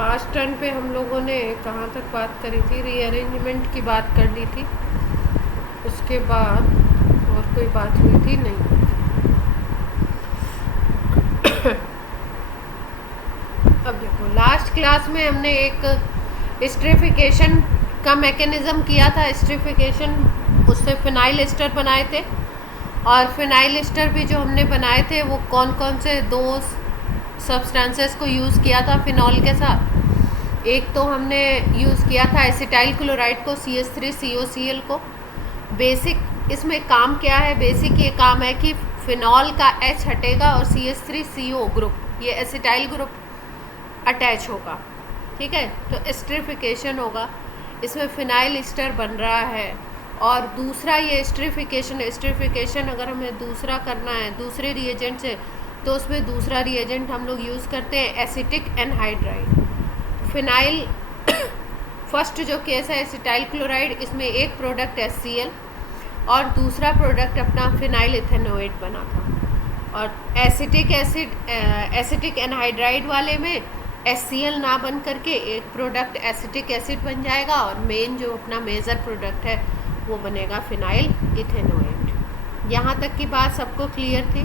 Last turn पे हम लोगों ने कहाँ तक बात करी थी? रीअरेंजमेंट की बात कर ली थी। उसके बाद और कोई बात हुई थी नहीं। अब देखो, लास्ट क्लास में हमने एक स्ट्रिफिकेशन का मैकेनिज़्म किया था। स्ट्रिफिकेशन, उससे फिनाइल एस्टर बनाए थे, और फिनाइल एस्टर भी जो हमने बनाए थे वो कौन कौन से दो सब्सटेंसेस को यूज़ किया था फिनॉल के साथ। एक तो हमने यूज़ किया था एसिटाइल क्लोराइड को, CH3COCl को। बेसिक इसमें काम क्या है? बेसिक ये काम है कि फिनॉल का H हटेगा और CH3CO ग्रुप, ये एसिटाइल ग्रुप अटैच होगा। ठीक है, तो एस्टरिफिकेशन होगा, इसमें फिनाइल एस्टर बन रहा है। और दूसरा ये एस्टरिफिकेशन अगर हमें दूसरा करना है दूसरे रिएजेंट से, तो उसमें दूसरा रिएजेंट हम लोग यूज़ करते हैं एसिटिक एनहाइड्राइड। फिनाइल फर्स्ट जो केस है एसिटाइल क्लोराइड, इसमें एक प्रोडक्ट HCl और दूसरा प्रोडक्ट अपना फिनाइल इथेनोएट बना था। और एसिटिक एनहाइड्राइड वाले में HCl ना बन करके एक प्रोडक्ट एसिटिक एसिड बन जाएगा, और मेन जो अपना मेजर प्रोडक्ट है वो बनेगा फिनाइल इथेनोएट। यहाँ तक की बात सबको क्लियर थी?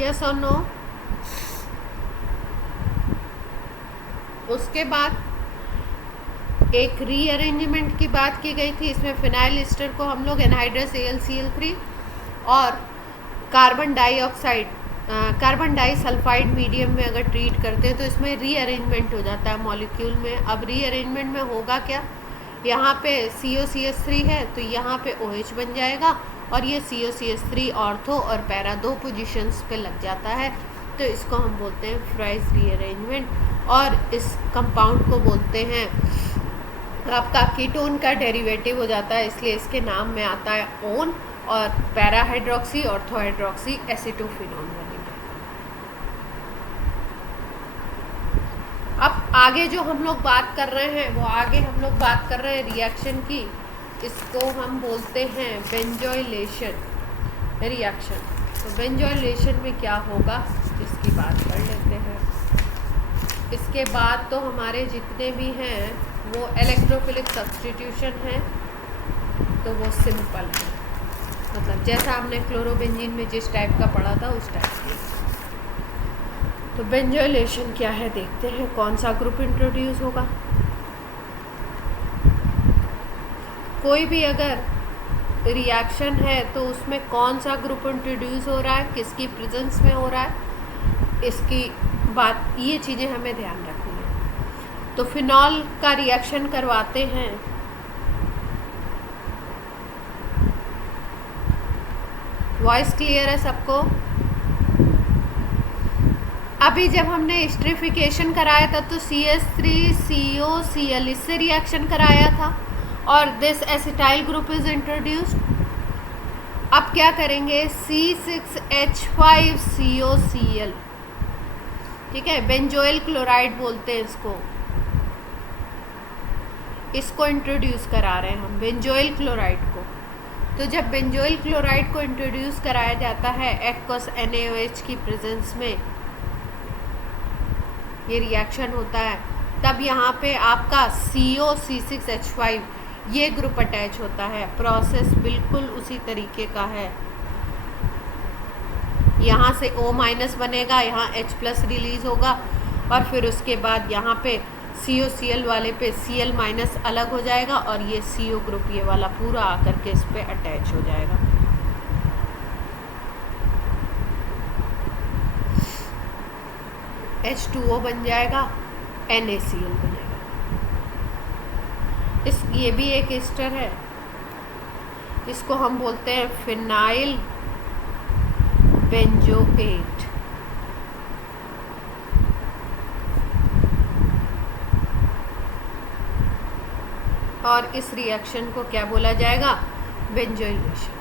यस और नो? उसके बाद एक रीअरेंजमेंट की बात की गई थी। इसमें फिनाइल एस्टर को हम लोग एनहाइड्रस AlCl3 और कार्बन डाइसल्फाइड मीडियम में अगर ट्रीट करते हैं तो इसमें रीअरेंजमेंट हो जाता है मॉलिक्यूल में। अब रीअरेंजमेंट में होगा क्या? यहाँ पे COCH3 है तो यहाँ पे OH बन जाएगा, और ये COCH3 ऑर्थो और पैरा दो पोजीशंस पे लग जाता है, तो इसको हम बोलते हैं फ्राइज रीअरेंजमेंट। और इस कंपाउंड को बोलते हैं, आपका कीटोन का डेरिवेटिव हो जाता है, इसलिए इसके नाम में आता है ओन, और para hydroxy ortho hydroxy acetophenone बनेगा। अब आगे जो हम लोग बात कर रहे हैं वो आगे हम लोग बात कर रहे हैं रिएक्शन की। इसको हम बोलते हैं बेंजोइलेशन रिएक्शन। तो बेंजोइलेशन में क्या होगा इसकी बात कर लेते हैं। इसके बाद तो हमारे जितने भी हैं वो इलेक्ट्रोफिलिक सब्स्टिट्यूशन है, तो वो सिंपल है, मतलब जैसा हमने क्लोरोबेंजीन में जिस टाइप का पढ़ा था उस टाइप की। तो बेंजोइलेशन क्या है देखते हैं, कौन सा ग्रुप इंट्रोड्यूस होगा। कोई भी अगर रिएक्शन है तो उसमें कौन सा ग्रुप इंट्रोड्यूस हो रहा है, किसकी प्रेजेंस में हो रहा है, इसकी बात, ये चीज़ें हमें ध्यान रखनी है। तो फिनॉल का रिएक्शन करवाते हैं। वॉइस क्लियर है सबको? अभी जब हमने एस्टरिफिकेशन कराया था तो CH3COCl इससे रिएक्शन कराया था, और this acetyl group is introduced. अब क्या करेंगे, C6H5COCl, ठीक है, बेंजोइल क्लोराइड बोलते हैं इसको इंट्रोड्यूस करा रहे हैं हम बेंजोइल क्लोराइड को। तो जब बेंजोइल क्लोराइड को इंट्रोड्यूस कराया जाता है एक्वस NaOH की प्रेजेंस में, ये रिएक्शन होता है, तब यहाँ पे आपका CO C6H5 ये ग्रुप अटैच होता है। प्रोसेस बिल्कुल उसी तरीके का है। यहाँ से O- बनेगा, यहाँ H+ रिलीज होगा, और फिर उसके बाद यहाँ पे COCl वाले पे Cl- अलग हो जाएगा, और ये CO ग्रुप ये वाला पूरा आकर के इस पे अटैच हो जाएगा। H2O बन जाएगा, NaCl बनेगा। ये भी एक एस्टर है, इसको हम बोलते हैं फिनाइल बेंजोएट। और इस रिएक्शन को क्या बोला जाएगा, बेंजोइलेशन।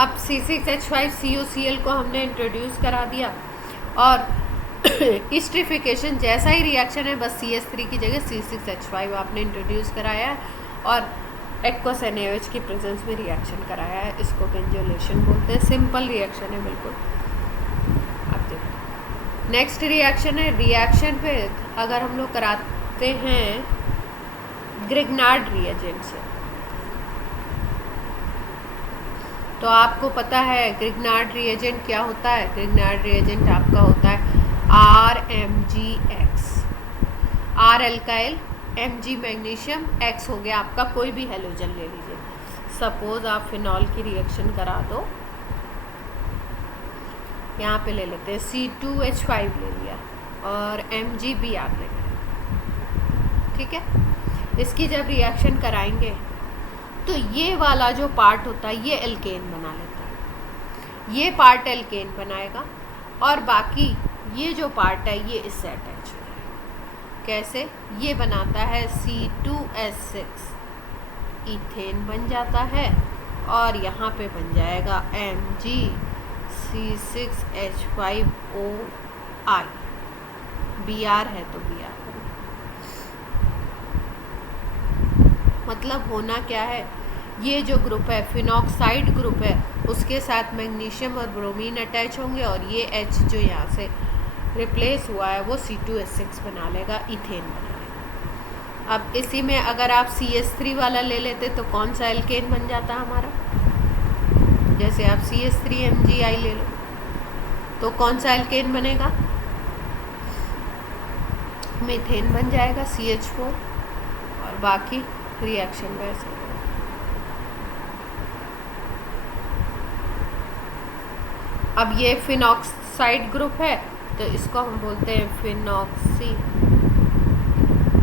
अब C6H5COCl को हमने इंट्रोड्यूस करा दिया, और एस्टरिफिकेशन जैसा ही रिएक्शन है, बस CH3 की जगह C6H5 आपने इंट्रोड्यूस कराया है और एक्वस NaOH की प्रेजेंस में रिएक्शन कराया है। इसको बेंजोलेशन बोलते हैं। सिंपल रिएक्शन है बिल्कुल। अब देखो नेक्स्ट रिएक्शन है। रिएक्शन पे अगर हम लोग कराते हैं ग्रिग्नार्ड रिएजेंट से, तो आपको पता है ग्रिग्नार्ड रिएजेंट क्या होता है। ग्रिग्नार्ड रिएजेंट आपका होता है RMgX, R alkyl, Mg magnesium, X हो गया आपका कोई भी हेलोजन ले लीजिए। सपोज आप फिनॉल की रिएक्शन करा दो, यहाँ पे ले लेते हैं C2H5 ले लिया और MgBr ले लिया, ठीक है। इसकी जब रिएक्शन कराएंगे तो ये वाला जो पार्ट होता है ये एल्केन बना लेता है, ये पार्ट एल्केन बनाएगा और बाकी ये जो पार्ट है ये इससे अटैच हो जाएगा। कैसे? ये बनाता है C2H6, इथेन बन जाता है और यहाँ पे बन जाएगा MgC6H5OI, Br है तो Br। मतलब होना क्या है, ये जो ग्रुप है फिनॉक्साइड ग्रुप है, उसके साथ मैग्नीशियम और ब्रोमीन अटैच होंगे और ये H जो यहाँ से रिप्लेस हुआ है वो C2H6 बना लेगा, इथेन बना लेगा। अब इसी में अगर आप CH3 वाला ले लेते तो कौन सा एल्केन बन जाता हमारा। जैसे आप CH3MgI ले लो तो कौन सा एल्केन बनेगा, मीथेन बन जाएगा CH4 और बाकी रिएक्शन वैसे। अब ये फिनॉक्साइड ग्रुप है तो इसको हम बोलते हैं फिनॉक्सी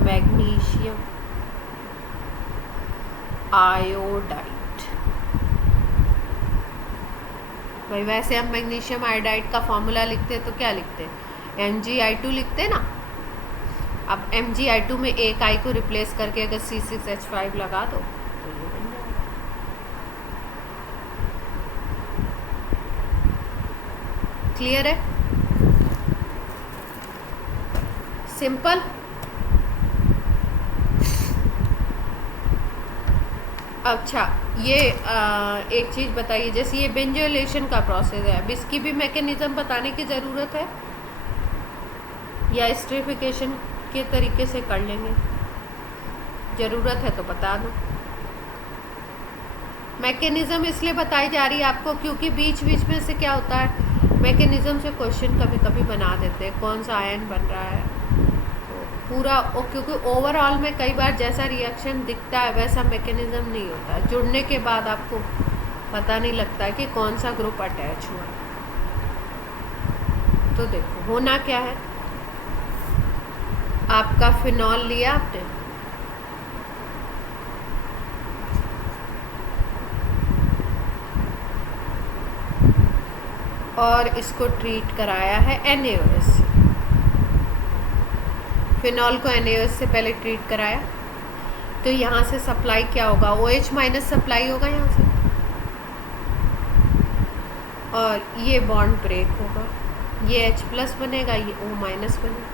मैग्नीशियम आयोडाइड। भाई वैसे हम मैग्नीशियम आयोडाइड का फॉर्मूला लिखते हैं तो क्या लिखते हैं, MgI2 लिखते हैं ना। अब MgI2 में एक आई को रिप्लेस करके अगर C6H5 लगा दो तो ये बन जाएगा। क्लियर है? सिंपल। अच्छा ये एक चीज़ बताइए, जैसे ये बेंजोलेशन का प्रोसेस है, अब इसकी भी मैकेनिज्म बताने की ज़रूरत है या एस्टरिफिकेशन के तरीके से कर लेंगे? ज़रूरत है तो बता दो। मैकेनिज्म इसलिए बताई जा रही है आपको क्योंकि बीच बीच में से क्या होता है, मैकेनिज्म से क्वेश्चन कभी कभी बना देते हैं, कौन सा आयन बन रहा है तो पूरा, क्योंकि ओवरऑल में कई बार जैसा रिएक्शन दिखता है वैसा मैकेनिज्म नहीं होता। जुड़ने के बाद आपको पता नहीं लगता कि कौन सा ग्रुप अटैच हुआ। तो देखो होना क्या है, आपका फिनॉल लिया आपने, और इसको ट्रीट कराया है NaOH से। फिनॉल को NaOH से पहले ट्रीट कराया तो यहाँ से सप्लाई क्या होगा, OH माइनस सप्लाई होगा यहाँ से और ये बॉन्ड ब्रेक होगा, ये H प्लस बनेगा, ये O माइनस बनेगा।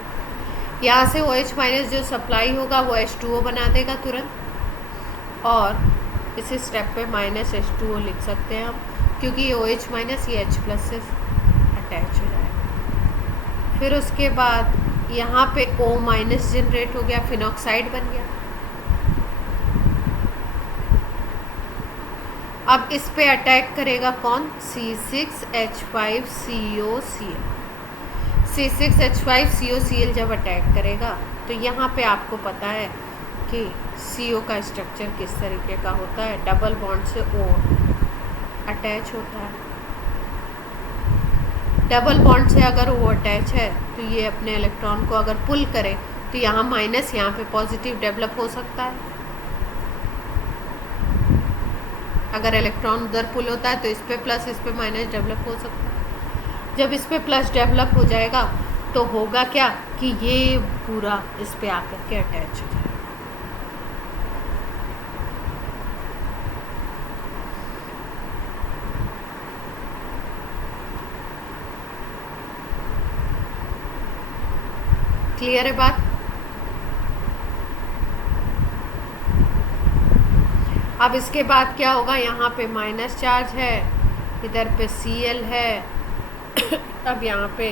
यहाँ से OH माइनस जो सप्लाई होगा वो H2O बना देगा तुरंत और इस स्टेप पे माइनस H2O लिख सकते हैं हम, क्योंकि ये OH माइनस ये H प्लस से अटैच हो जाएगा। फिर उसके बाद यहाँ पे O माइनस जनरेट हो गया, फिनॉक्साइड बन गया। अब इस पे अटैक करेगा कौन, C6H5COCl। C6H5COCl जब अटैक करेगा तो यहाँ पे आपको पता है कि CO का स्ट्रक्चर किस तरीके का होता है, डबल बॉन्ड से O अटैच होता है। डबल बॉन्ड से अगर O अटैच है तो ये अपने इलेक्ट्रॉन को अगर पुल करे तो यहाँ माइनस, यहाँ पे पॉजिटिव डेवलप हो सकता है। अगर इलेक्ट्रॉन उधर पुल होता है तो इस पे प्लस, इस पे माइनस डेवलप हो सकता है। जब इस पे प्लस डेवलप हो जाएगा तो होगा क्या कि ये पूरा इस पे आकर के अटैच हो जाएगा। क्लियर है बात? अब इसके बाद क्या होगा, यहाँ पे माइनस चार्ज है, इधर पे Cl है। अब यहाँ पे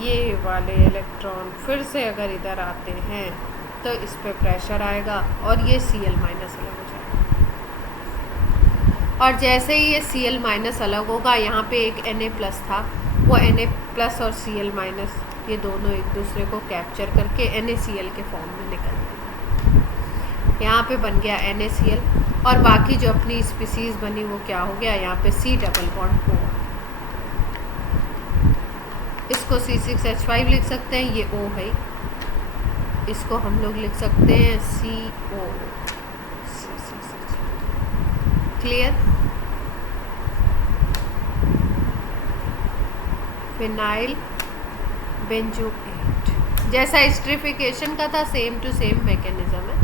ये वाले इलेक्ट्रॉन फिर से अगर इधर आते हैं तो इस पे प्रेशर आएगा और ये Cl माइनस अलग हो जाएगा। और जैसे ही ये Cl माइनस अलग होगा, यहाँ पे एक Na प्लस था, वो Na प्लस और Cl माइनस ये दोनों एक दूसरे को कैप्चर करके NaCl के फॉर्म में निकल गए। यहाँ पे बन गया NaCl और बाकी जो अपनी स्पीसीज बनी वो क्या हो गया, यहाँ पे C डबल बॉन्ड O। इसको C6H5 लिख सकते हैं, ये O है, इसको हम लोग लिख सकते हैं CO। क्लियर? फिनाइल बेंजोएट जैसा एस्टरिफिकेशन का था, सेम टू सेम मैकेनिज्म है,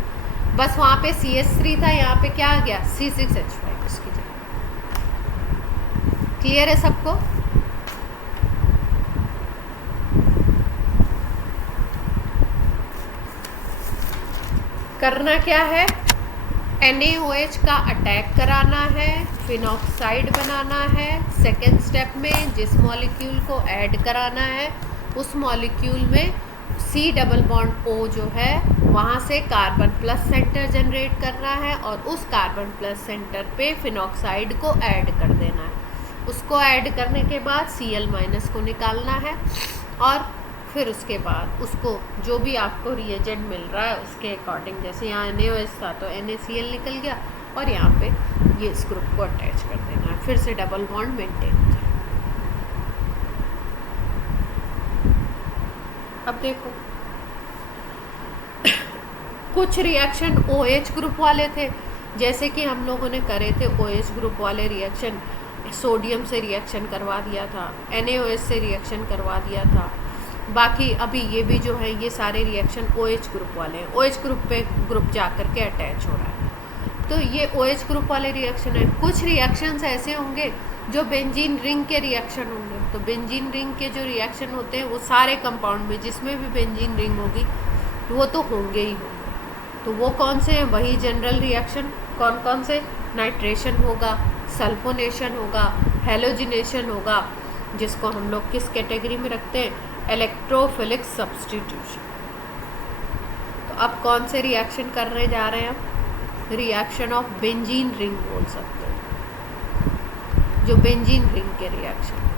बस वहाँ पे CH3 था, यहाँ पे क्या आ गया C6H5 उसकी जगह। क्लियर है सबको? करना क्या है, NaOH का अटैक कराना है, फिनॉक्साइड बनाना है। सेकेंड स्टेप में जिस मॉलिक्यूल को ऐड कराना है उस मॉलिक्यूल में C डबल बॉन्ड O जो है वहाँ से कार्बन प्लस सेंटर जनरेट करना है और उस कार्बन प्लस सेंटर पे फिनॉक्साइड को ऐड कर देना है। उसको ऐड करने के बाद Cl माइनस को निकालना है और फिर उसके बाद उसको जो भी आपको रिएजेंट मिल रहा है उसके अकॉर्डिंग, जैसे यहाँ NaOH था तो NaCl निकल गया और यहाँ पे ये इस ग्रुप को अटैच कर देना है, फिर से डबल बॉन्ड मेंटेन हो जाए। अब देखो कुछ रिएक्शन OH ग्रुप वाले थे, जैसे कि हम लोगों ने करे थे OH ग्रुप वाले रिएक्शन, सोडियम से रिएक्शन करवा दिया था, NaOH से रिएक्शन करवा दिया था। बाकी अभी ये भी जो है ये सारे रिएक्शन OH ग्रुप वाले हैं, OH ग्रुप पे ग्रुप जा कर के अटैच हो रहा है, तो ये OH ग्रुप वाले रिएक्शन है। कुछ रिएक्शंस ऐसे होंगे जो बेंजीन रिंग के रिएक्शन होंगे, तो बेंजीन रिंग के जो रिएक्शन होते हैं वो सारे कंपाउंड में जिसमें भी बेंजीन रिंग होगी वो तो होंगे ही होंगे। तो वो कौन से हैं, वही जनरल रिएक्शन। कौन कौन से, नाइट्रेशन होगा, सल्फोनेशन होगा, हेलोजिनेशन होगा, जिसको हम लोग किस कैटेगरी में रखते हैं, इलेक्ट्रोफिलिक सब्स्टिट्यूशन। तो अब कौन से रिएक्शन करने जा रहे हैं हम, रिएक्शन ऑफ बेंजीन रिंग बोल सकते हैं, जो बेंजीन रिंग के रिएक्शन,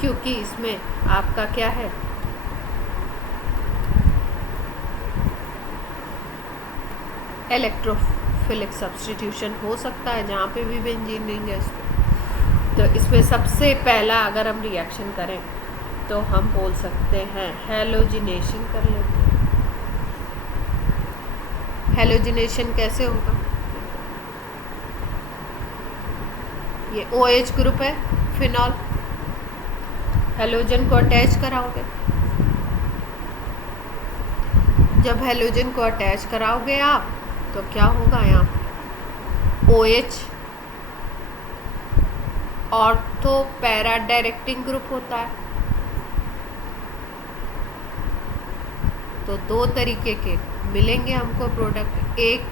क्योंकि इसमें आपका क्या है, इलेक्ट्रोफिलिक सब्स्टिट्यूशन हो सकता है जहाँ पे भी बेंजीन रिंग है इसमें। तो इसमें सबसे पहला अगर हम रिएक्शन करें तो हम बोल सकते हैं हेलोजिनेशन कर लेते हैं। हेलोजिनेशन कैसे होगा, ये OH ग्रुप है, फिनॉल, हेलोजन को अटैच कराओगे। जब हेलोजन को अटैच कराओगे आप तो क्या होगा, यहाँ OH ortho para directing group होता है। तो दो तरीके के मिलेंगे हमको प्रोडक्ट, एक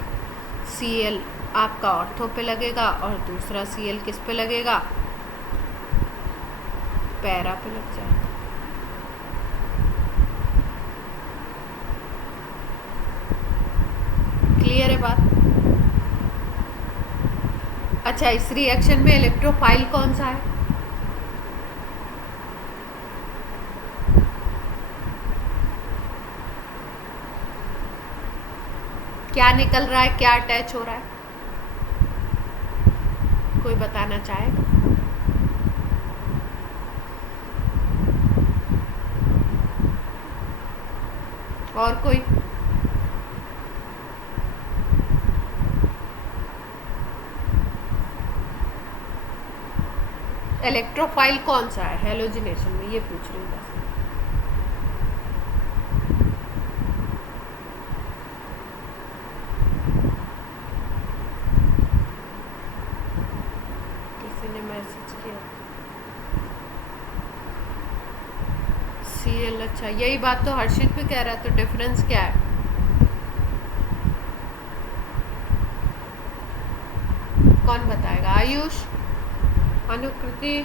Cl आपका ऑर्थो पे लगेगा और दूसरा Cl किस पे लगेगा, पैरा पे लग जाएगा। क्लियर है बात? अच्छा, इस रिएक्शन में इलेक्ट्रोफाइल कौन सा है, क्या निकल रहा है, क्या अटैच हो रहा है, कोई बताना चाहेगा? और कोई? इलेक्ट्रोफाइल कौन सा है हेलोजिनेशन में, ये पूछ रही हूँ बस। किसी ने मैसेज किया, Cl अच्छा, यही बात तो हर्षित भी कह रहा है, तो डिफरेंस क्या है? कौन बताएगा? आयुष, अनुकृति,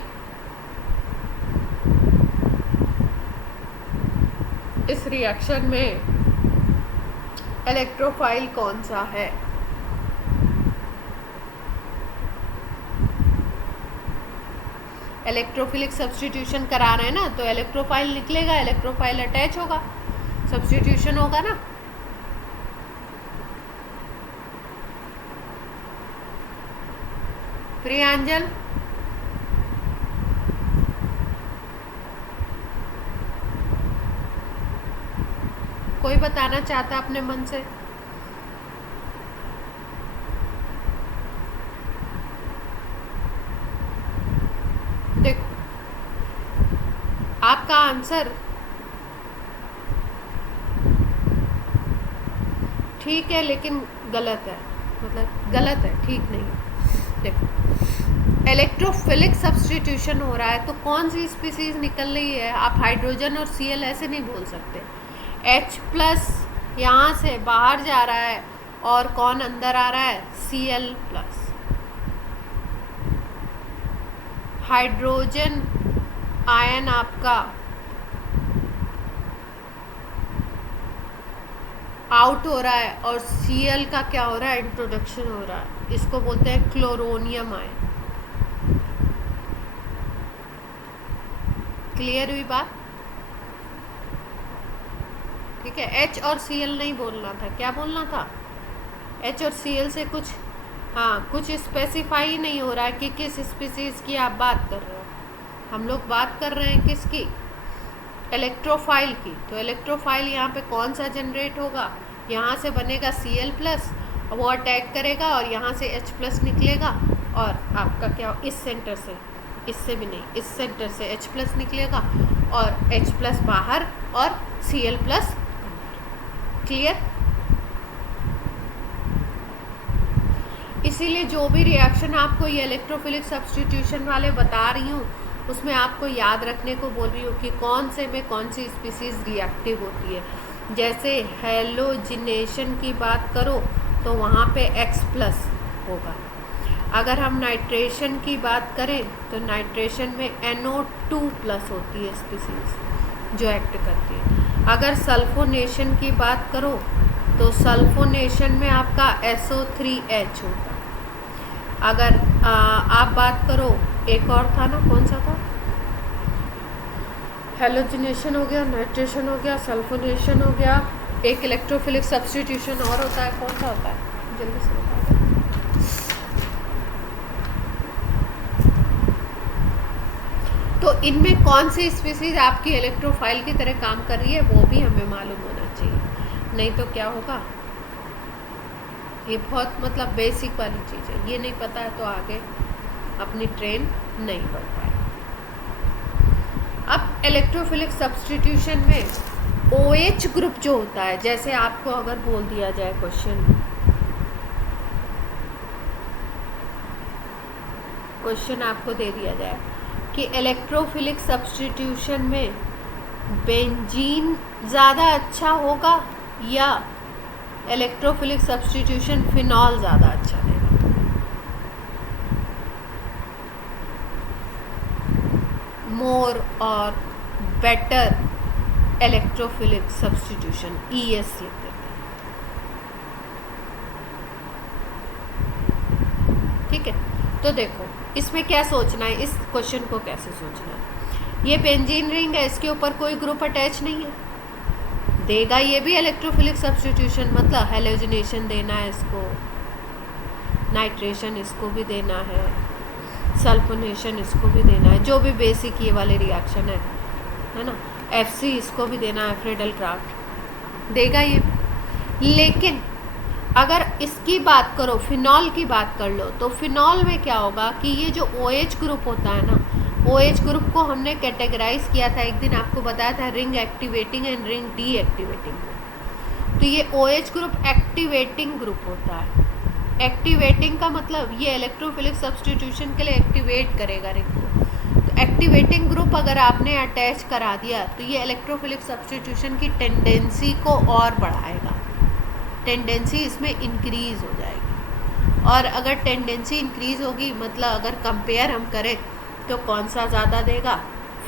इस रिएक्शन में इलेक्ट्रोफाइल कौन सा है? इलेक्ट्रोफिलिक सब्स्टिट्यूशन करा रहे हैं ना, तो इलेक्ट्रोफाइल निकलेगा, इलेक्ट्रोफाइल अटैच होगा, सब्स्टिट्यूशन होगा ना। प्रियांजल, कोई बताना चाहता अपने मन से? देखो, आपका आंसर ठीक है लेकिन गलत है, मतलब गलत है, ठीक नहीं है। देखो, इलेक्ट्रोफिलिक सब्स्टिट्यूशन हो रहा है तो कौन सी स्पीसीज निकल रही है? आप हाइड्रोजन और Cl ऐसे नहीं बोल सकते। H+ यहाँ से बाहर जा रहा है और कौन अंदर आ रहा है? Cl+। हाइड्रोजन आयन आपका आउट हो रहा है और Cl का क्या हो रहा है? इंट्रोडक्शन हो रहा है। इसको बोलते हैं क्लोरोनियम आयन। क्लियर हुई बात? ठीक है, H और Cl नहीं बोलना था, क्या बोलना था? H और Cl से कुछ, हाँ, कुछ स्पेसिफाई ही नहीं हो रहा है कि किस स्पीसीज की आप बात कर रहे हो। हम लोग बात कर रहे हैं किसकी? इलेक्ट्रोफाइल की। तो इलेक्ट्रोफाइल यहाँ पे कौन सा जनरेट होगा? यहाँ से बनेगा Cl+, वो अटैक करेगा और यहाँ से H+ निकलेगा और आपका क्या, इस सेंटर से, इससे भी नहीं, इस सेंटर से H+ निकलेगा और H+ बाहर और Cl+। क्लियर? इसीलिए जो भी रिएक्शन आपको ये इलेक्ट्रोफिलिक सब्स्टिट्यूशन वाले बता रही हूँ, उसमें आपको याद रखने को बोल रही हूँ कि कौन से में कौन सी स्पीसीज रिएक्टिव होती है। जैसे हेलोजिनेशन की बात करो तो वहाँ पे X+ होगा। अगर हम नाइट्रेशन की बात करें तो नाइट्रेशन में NO2+ होती है स्पीसीज जो एक्ट करती है। अगर सल्फोनेशन की बात करो तो सल्फोनेशन में आपका SO3H होता है। अगर आप बात करो, एक और था ना, कौन सा था? हेलोजिनेशन हो गया, नाइट्रेशन हो गया, सल्फोनेशन हो गया, एक इलेक्ट्रोफिलिक सब्स्टिट्यूशन और होता है, कौन सा होता है? जल्दी से बता दो। तो इनमें कौन सी स्पीसीज आपकी इलेक्ट्रोफाइल की तरह काम कर रही है वो भी हमें मालूम होना चाहिए, नहीं तो क्या होगा? ये बहुत मतलब बेसिक वाली चीज़ है, ये नहीं पता है तो आगे अपनी ट्रेन नहीं बढ़ पाए। अब इलेक्ट्रोफिलिक सब्स्टिट्यूशन में OH ग्रुप जो होता है, जैसे आपको अगर बोल दिया जाए क्वेश्चन आपको दे दिया जाए कि इलेक्ट्रोफिलिक सब्स्टिट्यूशन में बेंजीन ज़्यादा अच्छा होगा या इलेक्ट्रोफिलिक सब्स्टिट्यूशन फिनॉल ज़्यादा अच्छा देगा? मोर और बेटर इलेक्ट्रोफिलिक सब्स्टिट्यूशन, ES लिखते हैं। ठीक है, तो देखो इसमें क्या सोचना है, इस क्वेश्चन को कैसे सोचना है। ये बेंजीन रिंग है, इसके ऊपर कोई ग्रुप अटैच नहीं है, देगा ये भी इलेक्ट्रोफिलिक सब्स्टिट्यूशन, मतलब हेलोजिनेशन देना है इसको, नाइट्रेशन इसको भी देना है, सल्फोनेशन इसको भी देना है, जो भी बेसिक ये वाले रिएक्शन है ना, FC इसको भी देना है, फ्रेडल क्राफ्ट देगा ये। लेकिन अगर इसकी बात करो, फिनॉल की बात कर लो, तो फिनॉल में क्या होगा कि ये जो OH ग्रुप होता है ना, OH ग्रुप को हमने कैटेगराइज किया था, एक दिन आपको बताया था, ring activating and ring deactivating. तो ये OH ग्रुप एक्टिवेटिंग ग्रुप होता है। एक्टिवेटिंग का मतलब ये इलेक्ट्रोफिलिक सब्स्टिट्यूशन के लिए एक्टिवेट करेगा रिंग को। तो एक्टिवेटिंग ग्रुप अगर आपने अटैच करा दिया तो ये इलेक्ट्रोफिलिक सब्स्टिट्यूशन की टेंडेंसी को और बढ़ाएगा, टेंडेंसी इसमें इंक्रीज हो जाएगी। और अगर टेंडेंसी इंक्रीज होगी मतलब अगर कंपेयर हम करें तो कौन सा ज़्यादा देगा,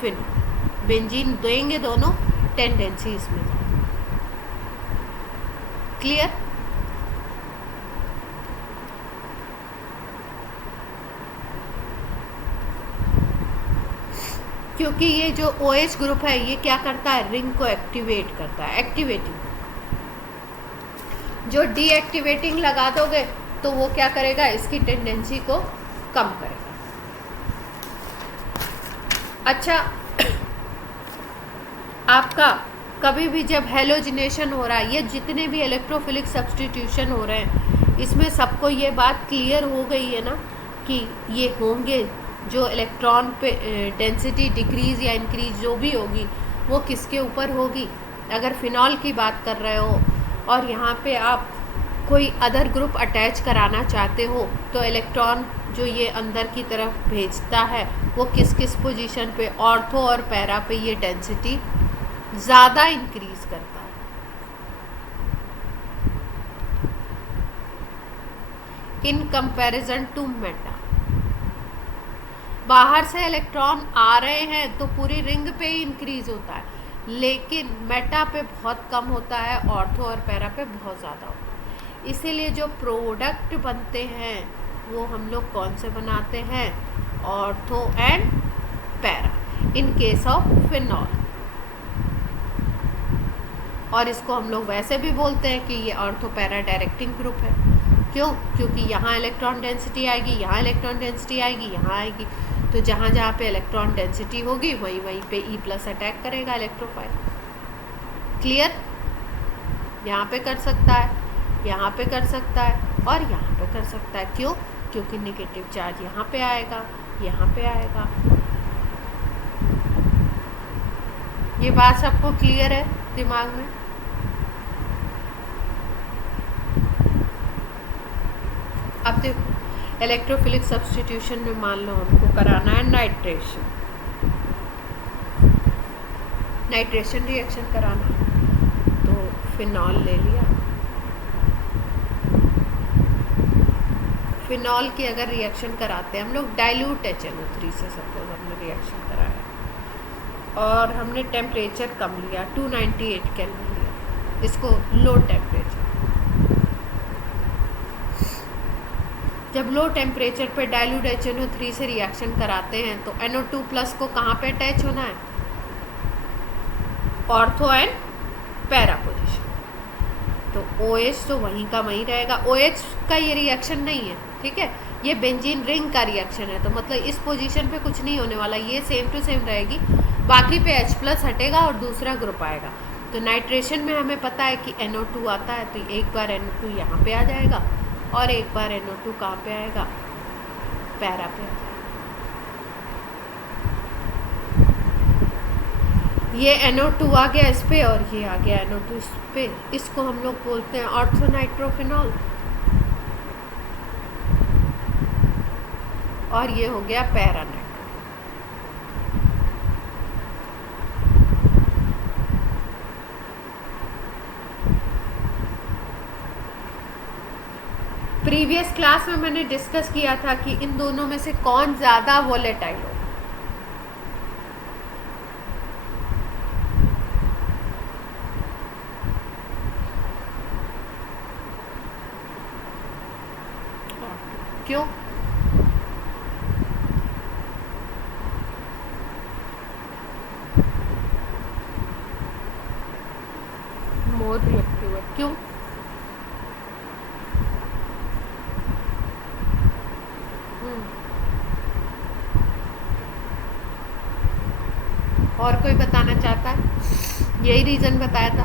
फिनॉल। बेंजीन देंगे दोनों, टेंडेंसी इसमें ज़्यादा। क्लियर? क्योंकि ये जो OH ग्रुप है ये क्या करता है, रिंग को एक्टिवेट करता है, एक्टिवेटिंग। जो डीएक्टिवेटिंग लगा दोगे तो वो क्या करेगा, इसकी टेंडेंसी को कम करेगा। अच्छा, आपका कभी भी जब हेलोजिनेशन हो रहा है, ये जितने भी इलेक्ट्रोफिलिक सब्स्टिट्यूशन हो रहे हैं इसमें सबको ये बात क्लियर हो गई है ना कि ये होंगे जो इलेक्ट्रॉन पे डेंसिटी डिक्रीज या इंक्रीज जो भी होगी वो किसके ऊपर होगी। अगर फिनॉल की बात कर रहे हो और यहाँ पे आप कोई अदर ग्रुप अटैच कराना चाहते हो तो इलेक्ट्रॉन जो ये अंदर की तरफ भेजता है वो किस किस पोजीशन पे, ऑर्थो और पैरा पे ये डेंसिटी ज़्यादा इंक्रीज करता है। इन कंपैरिजन टू मेटा, बाहर से इलेक्ट्रॉन आ रहे हैं तो पूरी रिंग पे ही इंक्रीज होता है, लेकिन मेटा पे बहुत कम होता है, ऑर्थो और पैरा पे बहुत ज़्यादा होता है। इसीलिए जो प्रोडक्ट बनते हैं वो हम लोग कौन से बनाते हैं, ortho and para in case of phenol. और इसको हम लोग वैसे भी बोलते हैं कि ये ऑर्थो पैरा डायरेक्टिंग ग्रुप है। क्यों? क्योंकि यहाँ इलेक्ट्रॉन डेंसिटी आएगी, यहाँ इलेक्ट्रॉन डेंसिटी आएगी, यहाँ आएगी, तो जहाँ जहाँ पे इलेक्ट्रॉन डेंसिटी होगी वहीं वहीं पे E+ अटैक करेगा इलेक्ट्रोफाइल। क्लियर? यहाँ पे कर सकता है, यहाँ पे कर सकता है और यहाँ पे कर सकता है। क्यों? क्योंकि नेगेटिव चार्ज यहाँ पे आएगा, यहाँ पे आएगा। ये बात सबको क्लियर है दिमाग में? अब देखो, इलेक्ट्रोफिलिक सब्स्टिट्यूशन में मान लो हमको कराना है नाइट्रेशन, नाइट्रेशन रिएक्शन कराना है तो फिनॉल ले लिया। फिनॉल की अगर रिएक्शन कराते हैं हम लोग डाइल्यूट HNO3 से, सपोज हमने रिएक्शन कराया और हमने टेम्परेचर कम लिया, 298 केल्विन लिया, इसको लो टेम्परेचर। जब लो टेम्परेचर पे डाइल्यूट HNO3 से रिएक्शन कराते हैं तो NO2+ को कहाँ पे अटैच होना है, ऑर्थो एंड पैरा पोजीशन। तो OH तो वहीं का वहीं रहेगा। OH का ये रिएक्शन नहीं है, ठीक है, ये बेंजीन रिंग का रिएक्शन है, तो मतलब इस पोजीशन पे कुछ नहीं होने वाला, ये सेम टू सेम रहेगी। बाकी पे H+ हटेगा और दूसरा ग्रुप आएगा। तो नाइट्रेशन में हमें पता है कि NO2 आता है, तो एक बार NO2 यहाँ पे आ जाएगा और एक बार NO2 कहाँ पे आएगा, पैरा पे आ जाएगा। ये NO2 आ गया इस पे और ये आ गया NO2 इस पे, इसको हम लोग बोलते हैं ऑर्थोनाइट्रोफिनॉल। और ये हो गया पैरानाइट्रो। प्रीवियस क्लास में मैंने डिस्कस किया था कि इन दोनों में से कौन ज़्यादा वोलेटाइल हो। क्यों? मोर रिएक्टिव है। क्यों? और कोई बताना चाहता है? यही रीज़न बताया था।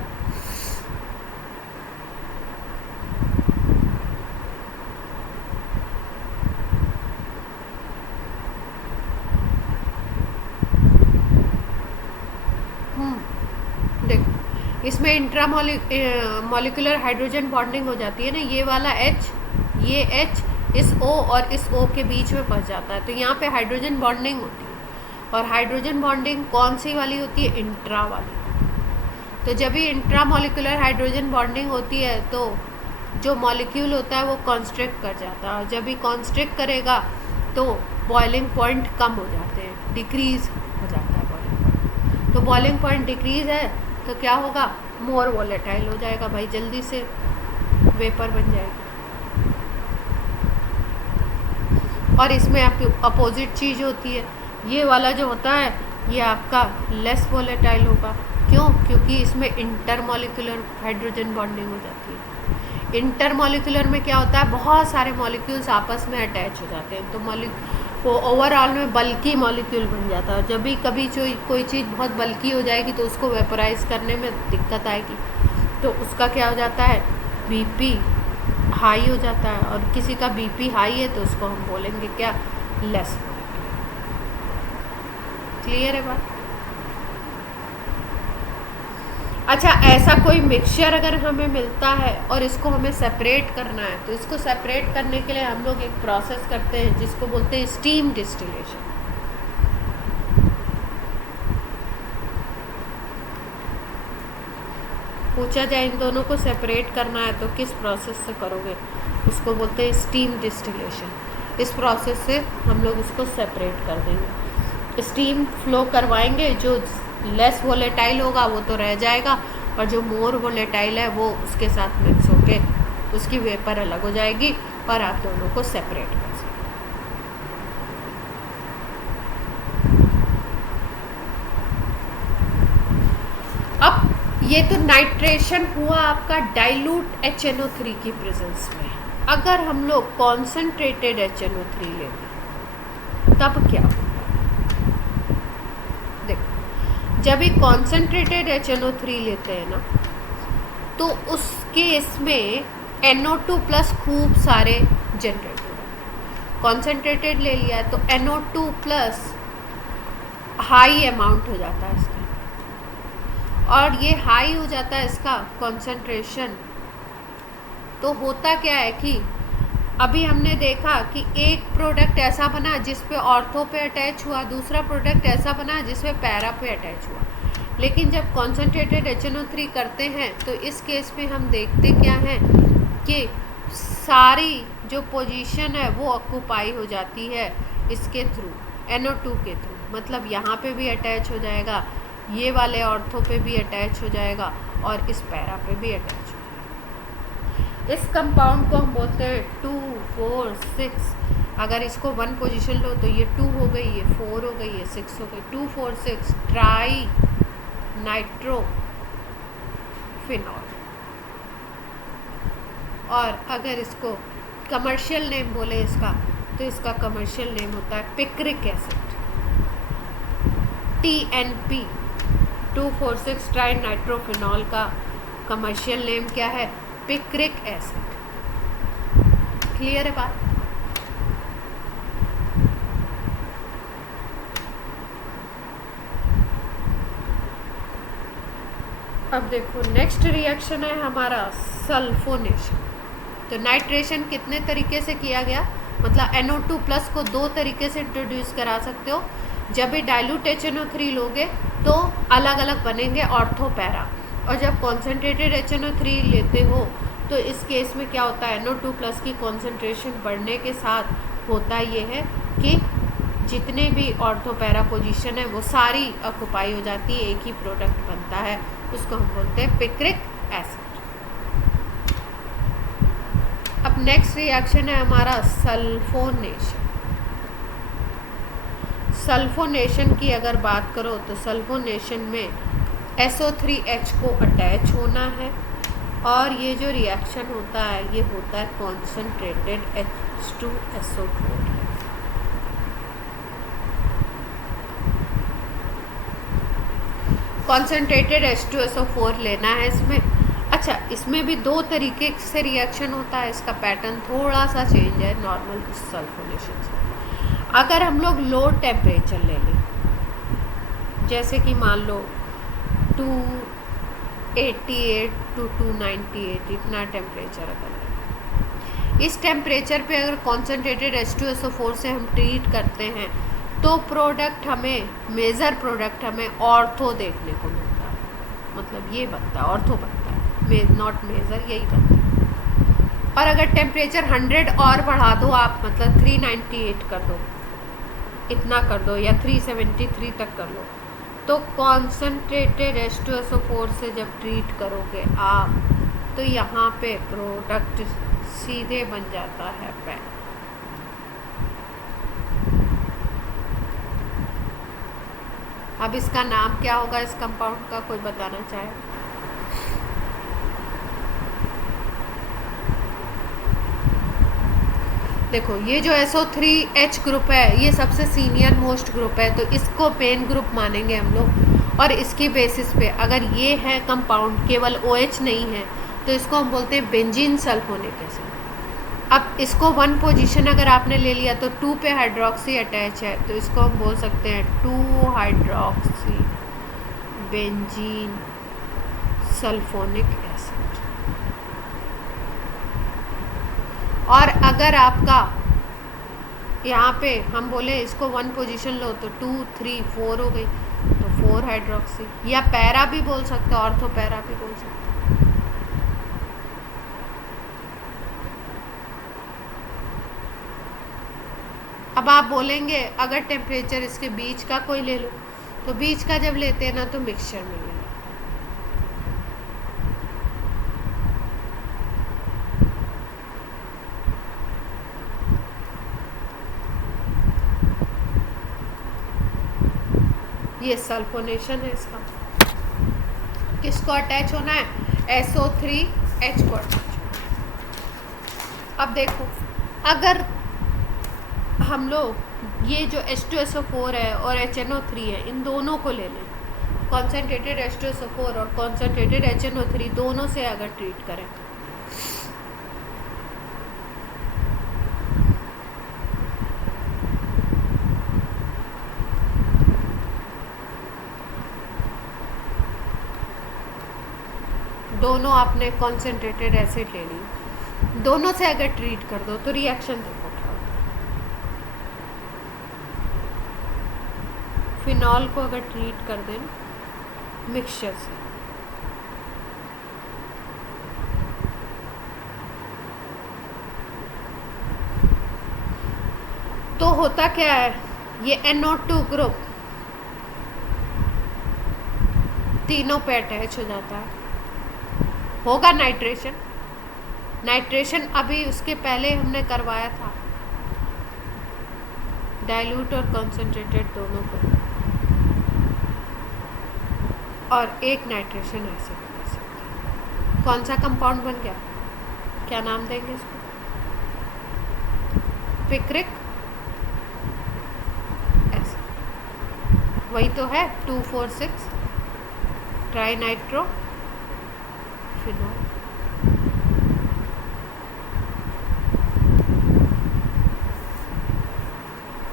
देखो, इसमें इंट्रामोलिकुलर हाइड्रोजन बॉन्डिंग हो जाती है ना, ये वाला H, ये H इस O और इस O के बीच में फंस जाता है, तो यहाँ पे हाइड्रोजन बॉन्डिंग होती है। और हाइड्रोजन बॉन्डिंग कौन सी वाली होती है? इंट्रा वाली। तो जब भी इंट्रा मॉलिक्यूलर हाइड्रोजन बॉन्डिंग होती है तो जो मॉलिक्यूल होता है वो कॉन्स्ट्रिक्ट कर जाता है, और जब भी कॉन्स्ट्रिक्ट करेगा तो बॉइलिंग पॉइंट कम हो जाते हैं, डिक्रीज हो जाता है बॉइलिंग पॉइंट। तो बॉइलिंग पॉइंट डिक्रीज है तो क्या होगा? मोर वोलेटाइल हो जाएगा भाई, जल्दी से वेपर बन जाएगी। और इसमें अपोजिट चीज़ होती है, ये वाला जो होता है ये आपका लेस वोलेटाइल होगा। क्यों? क्योंकि इसमें इंटरमॉलिक्यूलर हाइड्रोजन बॉन्डिंग हो जाती है। इंटरमॉलिक्यूलर में क्या होता है? बहुत सारे मॉलिक्यूल्स आपस में अटैच हो जाते हैं, तो वो ओवरऑल में बल्की मॉलिक्यूल बन जाता है। जब भी कभी कोई चीज़ बहुत बल्की हो जाएगी तो उसको वेपराइज करने में दिक्कत आएगी, तो उसका क्या हो जाता है? बीपी हाई हो जाता है, और किसी का बीपी हाई है तो उसको हम बोलेंगे क्या? लेस। क्लियर है बात? अच्छा, ऐसा कोई मिक्सचर अगर हमें मिलता है और इसको हमें सेपरेट करना है, तो इसको सेपरेट करने के लिए हम लोग एक प्रोसेस करते हैं जिसको बोलते हैं स्टीम डिस्टिलेशन। पूछा जाए इन दोनों को सेपरेट करना है तो किस प्रोसेस से करोगे? उसको बोलते हैं स्टीम डिस्टिलेशन। इस प्रोसेस से हम लोग उसको सेपरेट कर देंगे, स्टीम फ्लो करवाएंगे। जो लेस वोलेटाइल होगा वो तो रह जाएगा, और जो मोर वोलेटाइल है वो उसके साथ मिक्स होके उसकी वेपर अलग हो जाएगी, और आप दोनों को सेपरेट कर सकते। अब ये तो नाइट्रेशन हुआ आपका डाइल्यूट HNO3 की प्रेजेंस में। अगर हम लोग कॉन्सेंट्रेटेड HNO3 लेते तब क्या होगा? देखो, जब भी कॉन्सेंट्रेटेड HNO3 लेते हैं ना, तो उसके इसमें NO2 प्लस खूब सारे जनरेट हो जाते। कॉन्सेंट्रेटेड ले लिया तो NO2 प्लस हाई अमाउंट हो जाता है इसका, और ये हाई हो जाता है इसका कॉन्सेंट्रेशन। तो होता क्या है कि अभी हमने देखा कि एक प्रोडक्ट ऐसा बना जिस पे ऑर्थो पे अटैच हुआ, दूसरा प्रोडक्ट ऐसा बना जिस पे पैरा पे अटैच हुआ। लेकिन जब कॉन्सेंट्रेटेड HNO3 करते हैं तो इस केस में हम देखते क्या हैं कि सारी जो पोजीशन है वो ऑक्यूपाई हो जाती है इसके थ्रू, NO2 के थ्रू। मतलब यहाँ पे भी अटैच हो जाएगा, ये वाले ऑर्थो पे भी अटैच हो जाएगा, और इस पैरा पे भी अटैच हो जाएगा। इस कंपाउंड को हम बोलते हैं 2, 4, 6। अगर इसको 1 पोजीशन लो तो ये 2 हो गई, ये 4 हो गई, ये 6 हो गई। 2, 4, 6 ट्राई नाइट्रो फिनॉल। और अगर इसको कमर्शियल नेम बोले इसका, तो इसका कमर्शियल नेम होता है picric acid, TNP। 2,4,6 try nitrophenol का कमर्शियल नेम क्या है? Picric acid. क्लियर है बात? अब देखो, नेक्स्ट रिएक्शन है हमारा सल्फोनेशन। तो नाइट्रेशन कितने तरीके से किया गया? मतलब NO2 प्लस को 2 तरीके से इंट्रोड्यूस करा सकते हो। जब भी डाइल्यूट HNO3 लोगे तो अलग अलग बनेंगे ऑर्थो पैरा, और जब कॉन्सेंट्रेटेड HNO3 लेते हो तो इस केस में क्या होता है? NO2 प्लस की कॉन्सेंट्रेशन बढ़ने के साथ होता ये है कि जितने भी ऑर्थो पैरा पोजीशन है वो सारी ऑक्यूपाई हो जाती है, एक ही प्रोडक्ट बनता है, उसको हम बोलते हैं पिक्रिक एसिड। अब नेक्स्ट रिएक्शन है हमारा सल्फोनेशन। सल्फोनेशन की अगर बात करो तो सल्फोनेशन में SO3H को अटैच होना है, और ये जो रिएक्शन होता है ये होता है कॉन्सेंट्रेटेड H2SO4। कॉन्सेंट्रेटेड H2SO4 लेना है इसमें। अच्छा, इसमें भी 2 तरीके से रिएक्शन होता है, इसका पैटर्न थोड़ा सा चेंज है नॉर्मल सल्फोनेशन से। अगर हम लोग लो टेम्परेचर ले लें, जैसे कि मान लो 288 to 298 इतना टेम्परेचर अगर है, इस टेम्परेचर पे अगर कॉन्सेंट्रेटेड H2SO4 से हम ट्रीट करते हैं तो प्रोडक्ट हमें, मेजर प्रोडक्ट हमें ऑर्थो देखने को मिलता है, मतलब ये बनता है, ऑर्थो बनता है, नॉट मेजर, यही बनता है। और अगर टेम्परेचर 100 और बढ़ा दो आप, मतलब 398 कर दो, इतना कर दो, या 373 तक कर लो, तो कॉन्सेंट्रेटेड H2SO4 से जब ट्रीट करोगे आप, तो यहाँ पे प्रोडक्ट सीधे बन जाता है पैक। अब इसका नाम क्या होगा इस कंपाउंड का, कोई बताना चाहे? देखो ये जो SO3H ग्रुप है, ये सबसे सीनियर मोस्ट ग्रुप है, तो इसको पेन ग्रुप मानेंगे हम लोग। और इसकी बेसिस पे अगर ये है कंपाउंड, केवल OH नहीं है, तो इसको हम बोलते हैं बेंजीन सल्फोनिक एसिड। अब इसको 1 पोजीशन अगर आपने ले लिया तो 2 पे हाइड्रोक्सी अटैच है, तो इसको हम बोल सकते हैं 2 हाइड्रोक्सी बेंजीन सल्फोनिक एसिड। और अगर आपका यहाँ पे हम बोले इसको 1 पोजीशन लो, तो 2 3 4 हो गई, तो 4 हाइड्रोक्सी, या पैरा भी बोल सकते हो, ऑर्थो पैरा भी बोल सकते हो। अब आप बोलेंगे अगर टेम्परेचर इसके बीच का कोई ले लो, तो बीच का जब लेते हैं ना, तो मिक्सचर मिलेगा। ये सल्फोनेशन है इसका। किसको अटैच होना है? SO3H को अटैच होना है। अब देखो, अगर हम लोग ये जो H2SO4 है और HNO3 है, इन दोनों को ले लें, कॉन्सेंट्रेटेड H2SO4 और कॉन्सेंट्रेटेड HNO3 दोनों से अगर ट्रीट करें, दोनों आपने कॉन्सेंट्रेटेड एसिड ले ली, दोनों से अगर ट्रीट कर दो, तो रिएक्शन देखो क्या होता है। फिनॉल को अगर ट्रीट कर दें मिक्सचर से, तो होता क्या है, ये NO2 ग्रुप तीनों पे अटैच हो जाता है, होगा नाइट्रेशन। नाइट्रेशन अभी उसके पहले हमने करवाया था, डाइल्यूट और कॉन्सेंट्रेटेड दोनों को, और एक नाइट्रेशन ऐसे कर सकते हैं। कौन सा कंपाउंड बन गया, क्या नाम देंगे इसको? पिक्रिक एसिड, वही तो है, 2,4,6 ट्राई नाइट्रो फिनॉल।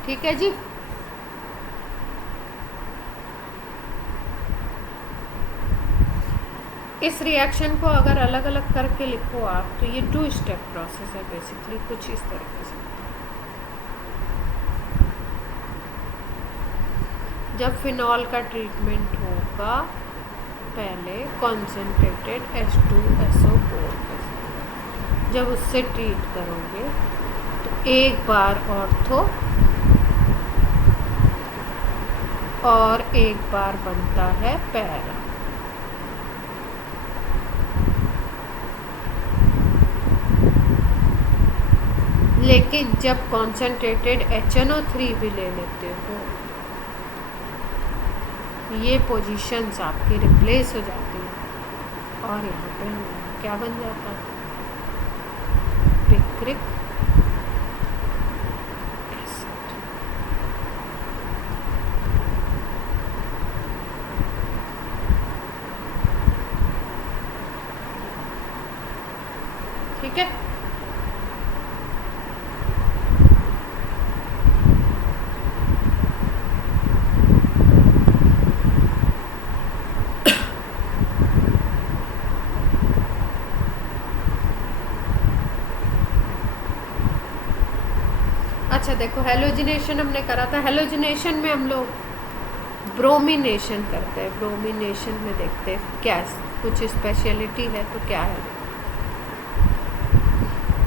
ठीक है जी। इस रिएक्शन को अगर अलग अलग करके लिखो आप, तो ये 2 स्टेप प्रोसेस है बेसिकली, कुछ इस तरीके से। जब फिनॉल का ट्रीटमेंट होगा, पहले कॉन्सेंट्रेटेड H2SO4 के साथ, जब उससे ट्रीट करोगे तो एक बार ऑर्थो और एक बार बनता है पैरा। लेकिन जब कॉन्सेंट्रेटेड HNO3 भी ले लेते हो, ये पोजीशंस आपकी रिप्लेस हो जाती हैं, और यहाँ पे क्या बन जाता है? Picric acid. ठीक है। अच्छा देखो, हेलोजिनेशन हमने करा था। हेलोजिनेशन में हम लोग ब्रोमिनेशन करते हैं। ब्रोमिनेशन में देखते हैं क्या कुछ स्पेशलिटी है तो क्या है।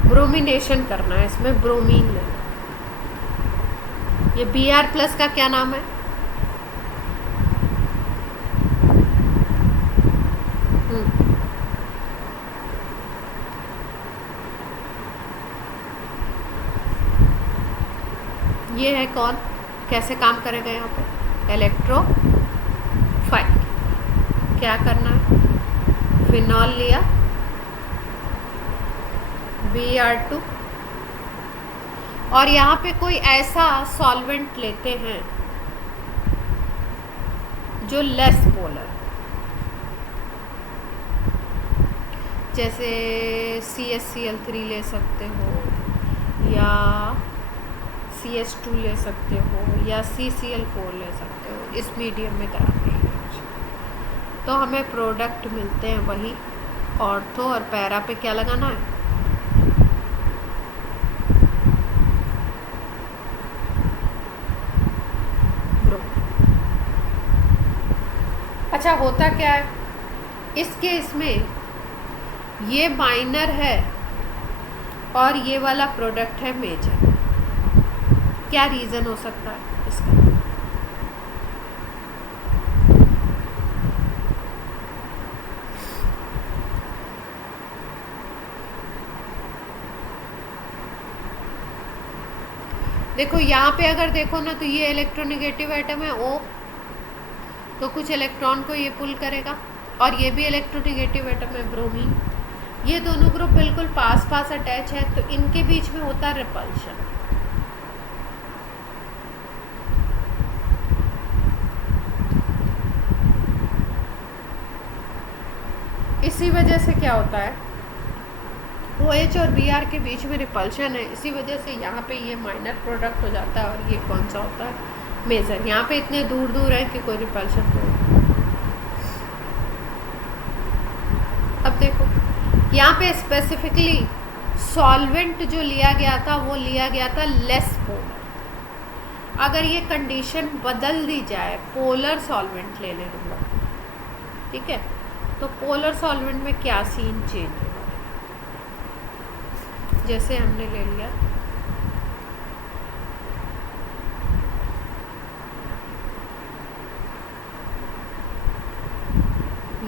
ब्रोमिनेशन करना है, इसमें ब्रोमीन लेना। ये Br+ का क्या नाम है? ये है कौन, कैसे काम करेगा यहाँ पे? इलेक्ट्रोफाइल। क्या करना है? फिनॉल लिया, Br2, और यहाँ पे कोई ऐसा सॉल्वेंट लेते हैं जो लेस पोलर, जैसे CaCl3 ले सकते हो, या CS2 ले सकते हो, या CCl4 ले सकते हो। इस मीडियम में कराते हैं तो हमें प्रोडक्ट मिलते हैं वही। ऑर्थो और पैरा पे क्या लगाना है? अच्छा, होता क्या है इस केस में, ये माइनर है और ये वाला प्रोडक्ट है मेजर। क्या रीज़न हो सकता है इसका? देखो यहाँ पे अगर देखो ना, तो ये इलेक्ट्रोनेगेटिव एटम है O, तो कुछ इलेक्ट्रॉन को ये पुल करेगा, और ये भी इलेक्ट्रोनेगेटिव एटम है ब्रोमीन। ये दोनों ग्रुप बिल्कुल पास पास अटैच है, तो इनके बीच में होता है रिपल्शन। इसी वजह से क्या होता है, OH और Br के बीच में रिपल्शन है, इसी वजह से यहाँ पे ये माइनर प्रोडक्ट हो जाता है, और ये कौन सा होता है? मेजर। यहाँ पे इतने दूर दूर है कि कोई रिपल्शन तो। अब देखो यहाँ पे स्पेसिफिकली सॉल्वेंट जो लिया गया था वो लिया गया था लेस पोलर। अगर ये कंडीशन बदल दी जाए, पोलर सॉल्वेंट ले लें हम लोग, ठीक है, तो पोलर सॉल्वेंट में क्या सीन चेंज होगा? जैसे हमने ले लिया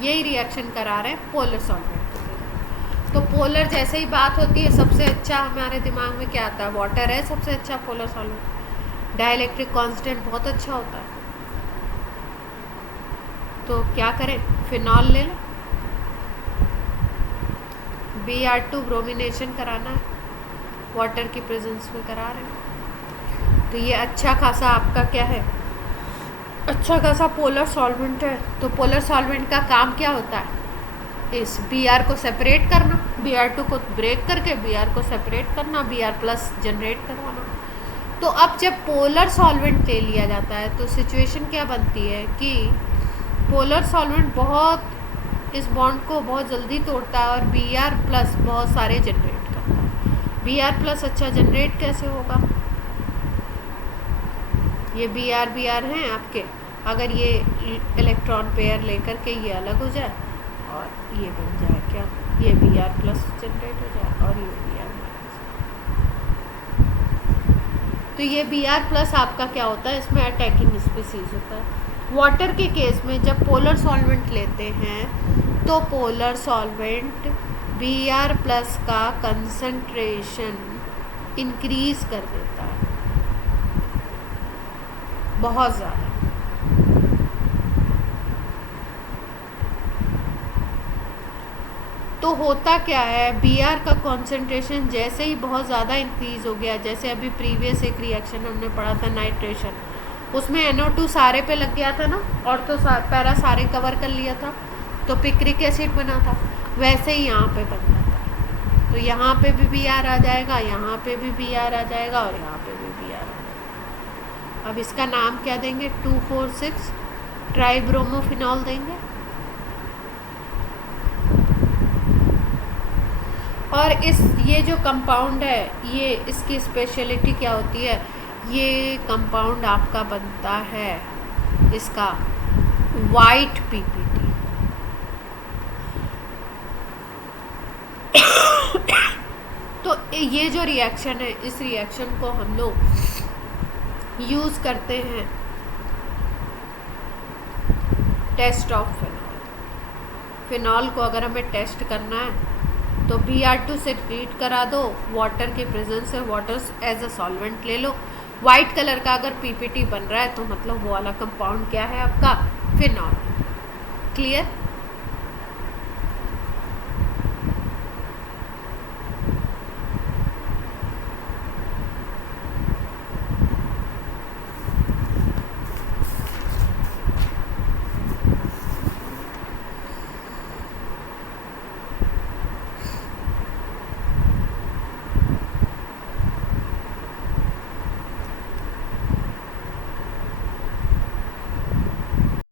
यही रिएक्शन करा रहे हैं पोलर सॉल्वेंट। तो पोलर जैसे ही बात होती है, सबसे अच्छा हमारे दिमाग में क्या आता है? वाटर है सबसे अच्छा पोलर सॉल्वेंट। डाइलेक्ट्रिक कांस्टेंट बहुत अच्छा होता है। तो क्या करें? फिनॉल ले लें, Br2 ब्रोमिनेशन कराना है, वाटर की प्रेजेंस में करा रहे हैं। तो ये अच्छा खासा आपका क्या है? अच्छा खासा पोलर सॉल्वेंट है। तो पोलर सॉल्वेंट का काम क्या होता है? इस Br को सेपरेट करना, Br2 को ब्रेक करके Br को सेपरेट करना, Br+ जनरेट करवाना। तो अब जब पोलर सॉल्वेंट ले लिया जाता है तो सिचुएशन क्या बनती है कि पोलर सॉल्वेंट बहुत इस बॉन्ड को बहुत जल्दी तोड़ता है, और Br+ बहुत सारे जनरेट करता है। Br+ अच्छा जनरेट कैसे होगा? ये Br हैं आपके, अगर ये इलेक्ट्रॉन पेयर लेकर के ये अलग हो जाए और ये बन जाए क्या, ये Br+ जनरेट हो जाए और ये Br-। तो ये Br+ आपका क्या होता है? इसमें अटैकिंग स्पीसीज होता है। वाटर के केस में जब पोलर सॉल्वेंट लेते हैं तो पोलर सॉल्वेंट Br+ का कंसंट्रेशन इंक्रीज कर देता है बहुत ज़्यादा। तो होता क्या है, Br का कंसंट्रेशन जैसे ही बहुत ज़्यादा इंक्रीज़ हो गया, जैसे अभी प्रीवियस एक रिएक्शन हमने पढ़ा था नाइट्रेशन, उसमें NO2 सारे पे लग गया था ना, और तो पैरा सारे कवर कर लिया था, तो पिक्रिक एसिड बना था। वैसे ही यहाँ पे बन जाता है। तो यहाँ पे भी Br आ जाएगा, यहाँ पे भी Br आ जाएगा, और यहाँ पे भी Br आ जाएगा। अब इसका नाम क्या देंगे? 2,4,6 ट्राइब्रोमोफिनॉल देंगे। और ये जो कंपाउंड है, ये इसकी स्पेशलिटी क्या होती है, ये कंपाउंड आपका बनता है इसका वाइट पीपीटी। तो ये जो रिएक्शन है, इस रिएक्शन को हम लोग यूज़ करते हैं टेस्ट ऑफ फिनॉल। फिनॉल को अगर हमें टेस्ट करना है तो Br2 से ट्रीट करा दो, वाटर की प्रेजेंस है, वाटर एज अ सॉल्वेंट ले लो। वाइट कलर का अगर पीपीटी बन रहा है तो मतलब वो वाला कंपाउंड क्या है आपका, फिनॉल। क्लियर?